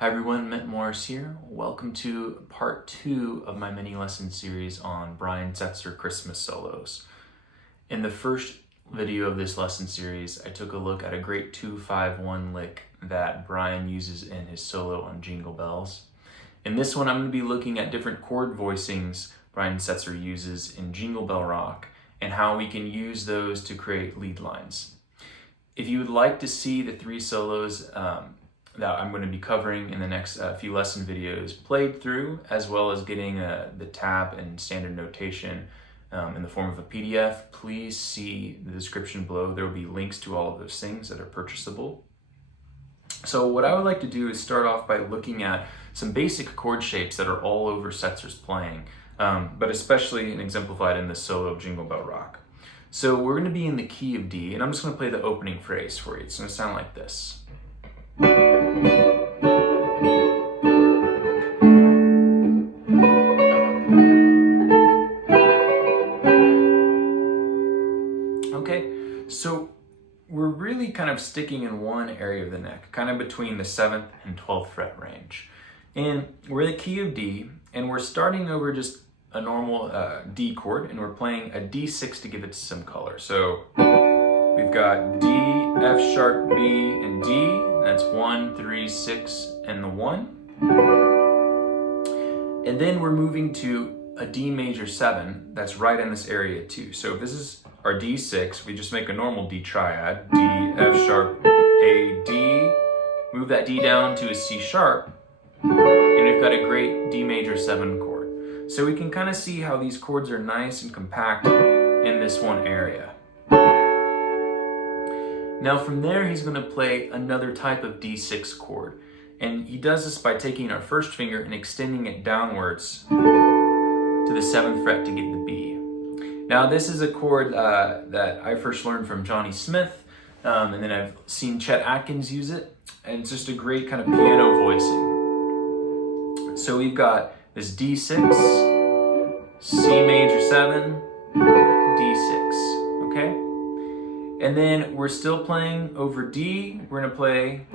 Hi everyone, Ment here. Welcome to part 2 of my mini lesson series on Brian Setzer Christmas solos. In the first video of this lesson series, I took a look at a great 2-5-1 lick that Brian uses in his solo on Jingle Bells. In this one, I'm going to be looking at different chord voicings Brian Setzer uses in Jingle Bell Rock and how we can use those to create lead lines. If you would like to see the 3 solos that I'm going to be covering in the next few lesson videos played through, as well as getting the tab and standard notation in the form of a PDF, please see the description below. There will be links to all of those things that are purchasable. So what I would like to do is start off by looking at some basic chord shapes that are all over Setzer's playing, but especially and exemplified in the solo of Jingle Bell Rock. So we're going to be in the key of D, and I'm just going to play the opening phrase for you. It's going to sound like this. Okay, so we're really kind of sticking in one area of the neck, kind of between the 7th and 12th fret range. And we're in the key of D, and we're starting over just a normal D chord, and we're playing a D6 to give it some color. So we've got D, F sharp, B, and D. That's 1, 3, 6, and the 1. And then we're moving to a D major 7 that's right in this area too. So if this is our D6, we just make a normal D triad. D, F sharp, A, D. Move that D down to a C sharp. And we've got a great D major 7 chord. So we can kind of see how these chords are nice and compact in this one area. Now from there, he's going to play another type of D6 chord. And he does this by taking our first finger and extending it downwards to the 7th fret to get the B. Now this is a chord that I first learned from Johnny Smith, and then I've seen Chet Atkins use it, and it's just a great kind of piano voicing. So we've got this D6, C major 7, D6, okay? And then we're still playing over D. We're gonna play,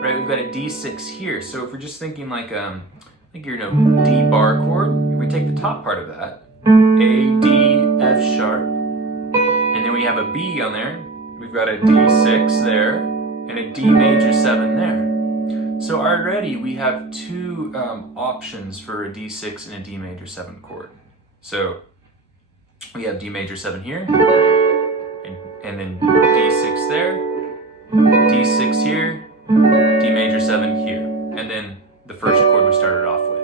right, we've got a D6 here. So if we're just thinking like you're in a D bar chord, if we take the top part of that, A, D, F sharp, and then we have a B on there, we've got a D6 there, and a D major 7 there. So already we have 2 options for a D6 and a D major 7 chord. So we have D major 7 here, and then D6 there, D6 here, D major 7 here, and then the first chord we started off with.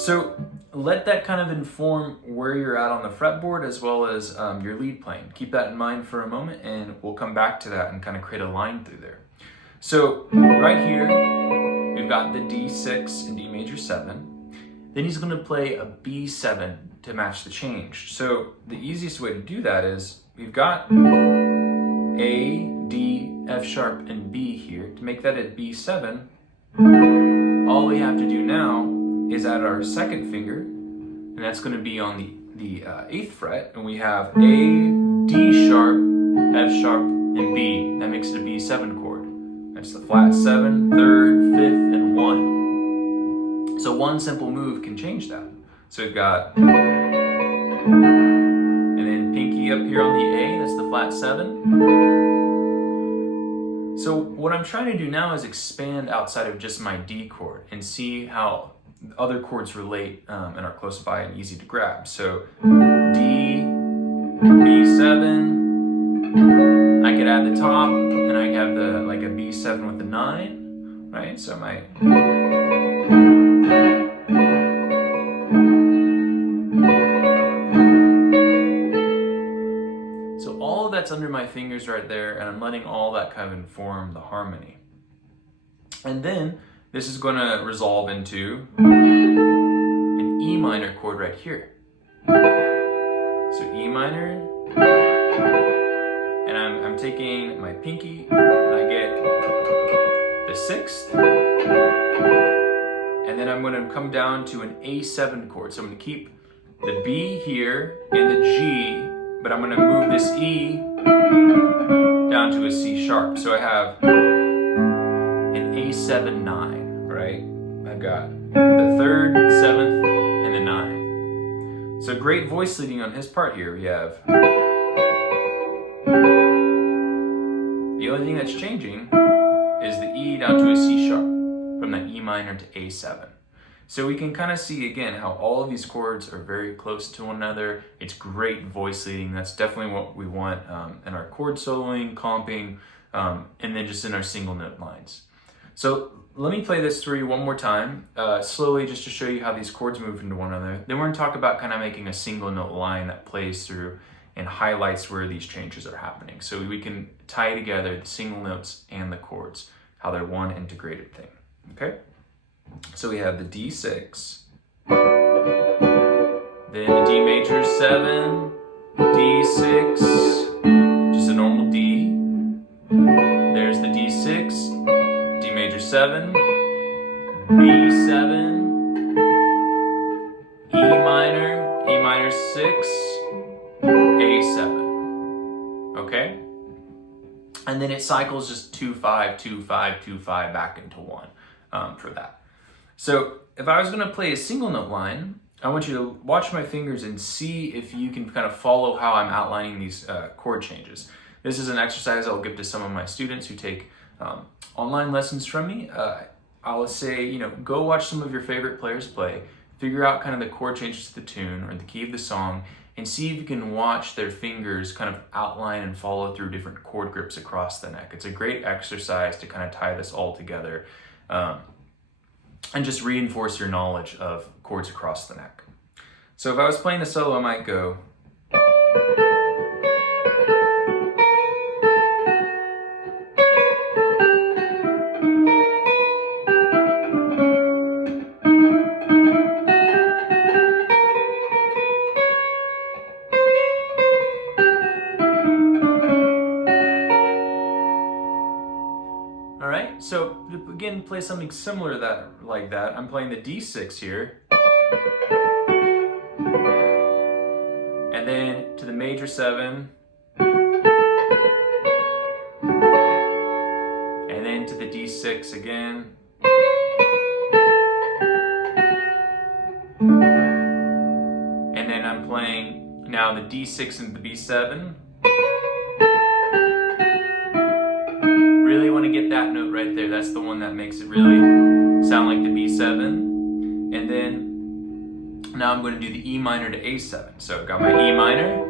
So let that kind of inform where you're at on the fretboard as well as your lead playing. Keep that in mind for a moment, and we'll come back to that and kind of create a line through there. So right here, we've got the D6 and D major 7. Then he's going to play a B7 to match the change. So the easiest way to do that is we've got A, D, F sharp, and B here. To make that a B7, all we have to do now is add our 2nd finger, and that's going to be on the 8th fret, and we have A, D sharp, F sharp, and B. That makes it a B7 chord. That's the flat 7, 3rd, 5th, and 1. So one simple move can change that. So we've got, and then pinky up here on the A, that's the flat 7. So what I'm trying to do now is expand outside of just my D chord and see how other chords relate and are close by and easy to grab. So D, B7, I could add the top, and I have like a B7 with a 9, right? So my all of that's under my fingers right there, and I'm letting all that kind of inform the harmony. And then this is going to resolve into an E minor chord right here. So E minor, and I'm taking my pinky, and I get the 6th, and then I'm going to come down to an A7 chord. So I'm going to keep the B here and the G, but I'm going to move this E down to a C sharp. So I have an A7 7, 9, right? I've got the 3rd, 7th, and the 9. So great voice leading on his part here. We have the only thing that's changing is the E down to a C sharp from that E minor to A7. So we can kind of see again how all of these chords are very close to one another. It's great voice leading. That's definitely what we want in our chord soloing, comping, and then just in our single note lines. So let me play this through you one more time, slowly, just to show you how these chords move into one another. Then we're going to talk about kind of making a single note line that plays through and highlights where these changes are happening. So we can tie together the single notes and the chords, how they're one integrated thing, okay? So we have the D6, then the D major 7, D6, just a normal D. There's the D6, D major 7, B7, E minor 6, A7, okay? And then it cycles just 2, 5, 2, 5, 2, 5 back into 1 for that. So if I was going to play a single note line, I want you to watch my fingers and see if you can kind of follow how I'm outlining these chord changes. This is an exercise I'll give to some of my students who take online lessons from me. I'll say, go watch some of your favorite players play, figure out kind of the chord changes to the tune or the key of the song, and see if you can watch their fingers kind of outline and follow through different chord grips across the neck. It's a great exercise to kind of tie this all together and just reinforce your knowledge of chords across the neck. So if I was playing a solo, I might go. So to again play something similar like that, I'm playing the D6 here, and then to the major 7, and then to the D6 again, and then I'm playing now the D6 and the B7. Really want to get that note right there. That's the one that makes it really sound like the B7. And then now I'm going to do the E minor to A7. So I've got my E minor,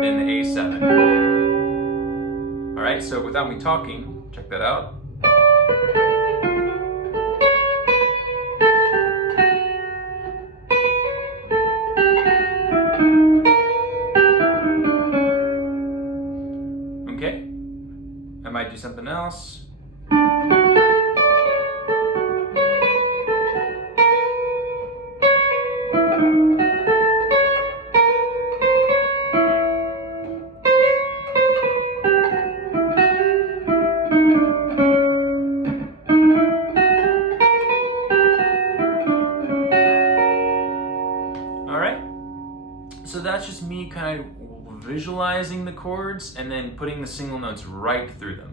then the A7. All right, so without me talking, check that out. I might do something else. All right. So that's just me kind of visualizing the chords and then putting the single notes right through them.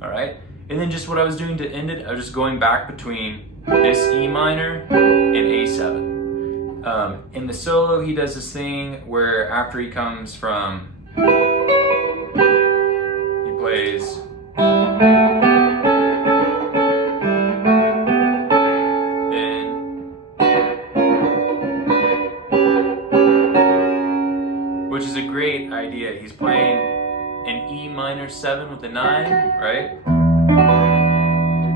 All right, and then just what I was doing to end it, I was just going back between this E minor and A7. In the solo, he does this thing where after he comes from, he plays which is a great idea. He's playing an E minor 7 with a 9, right?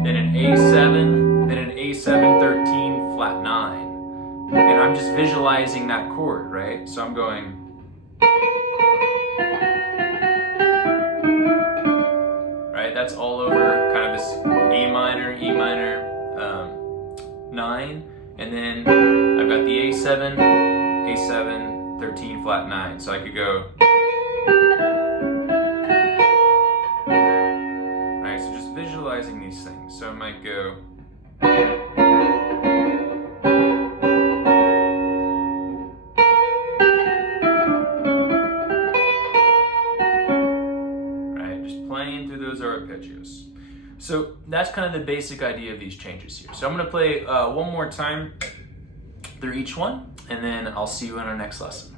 Then an A7, then an A7 13 flat 9. And I'm just visualizing that chord, right? So I'm going. Right, that's all over kind of this E minor, 9. And then I've got the A7, 13 flat 9. So I could go. Alright, so just visualizing these things. So I might go. Right, just playing. playing through those arpeggios. So that's kind of the basic idea of these changes here. So I'm going to play one more time through each one, and then I'll see you in our next lesson.